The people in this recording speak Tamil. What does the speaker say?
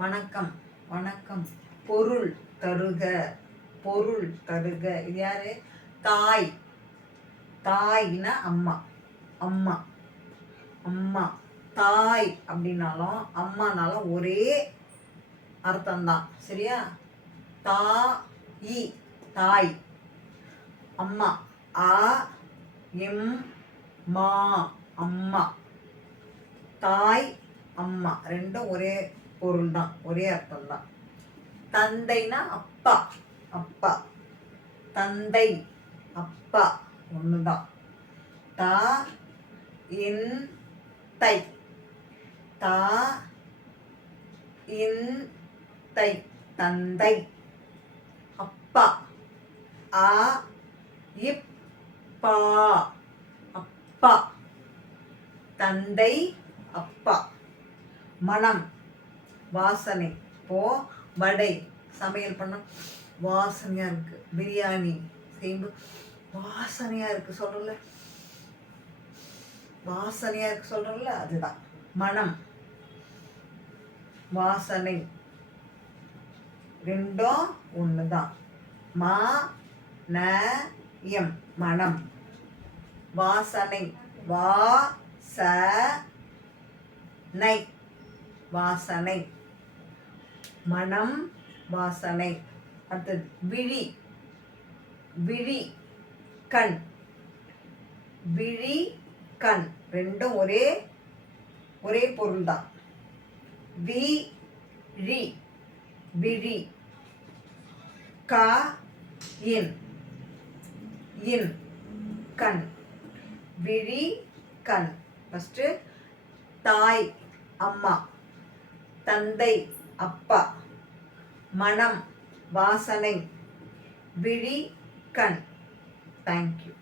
வணக்கம் வணக்கம். பொருள் தருக பொருள் தருக. இது யாரு? தாய். தாய்னா அம்மா. அம்மா அம்மா தாய் அப்படின்னாலும் அம்மானாலும் ஒரே அர்த்தம்தான். சரியா? தாய் தாய். அம்மா ஆ எம் மா அம்மா. தாய் அம்மா ரெண்டும் ஒரே பொருள் தான், ஒரே அர்த்தம் தான். தந்தைனா அப்பா. அப்பா தந்தை அப்பா ஒண்ணுதான். தா இன் தை. தா இன் தை தந்தை. அப்பா ஆ இப் பா அப்பா. தந்தை அப்பா. மனம் வாசனை. இப்போ வடை சமையல் பண்ண வாசனையா இருக்கு, பிரியாணி செய்யும்போது வாசனையா இருக்கு சொல்றல, வாசனையா இருக்கு சொல்றல, அதுதான் மனம். வாசனை ரெண்டும் ஒண்ணுதான். மா ந எம் மனம். வாசனை வா ச நை வாசனை. மனம் வாசனை. அடுத்தது விழி. விழி கண். விழி கண் ரெண்டும் ஒரே பொருள் தான். விழி விழி. கா இன் இன் கண். விழி கண். ஃபர்ஸ்ட் தாய் அம்மா, தந்தை அப்பா, மனம் வாசனை, விழி கண். தேங்க்யூ.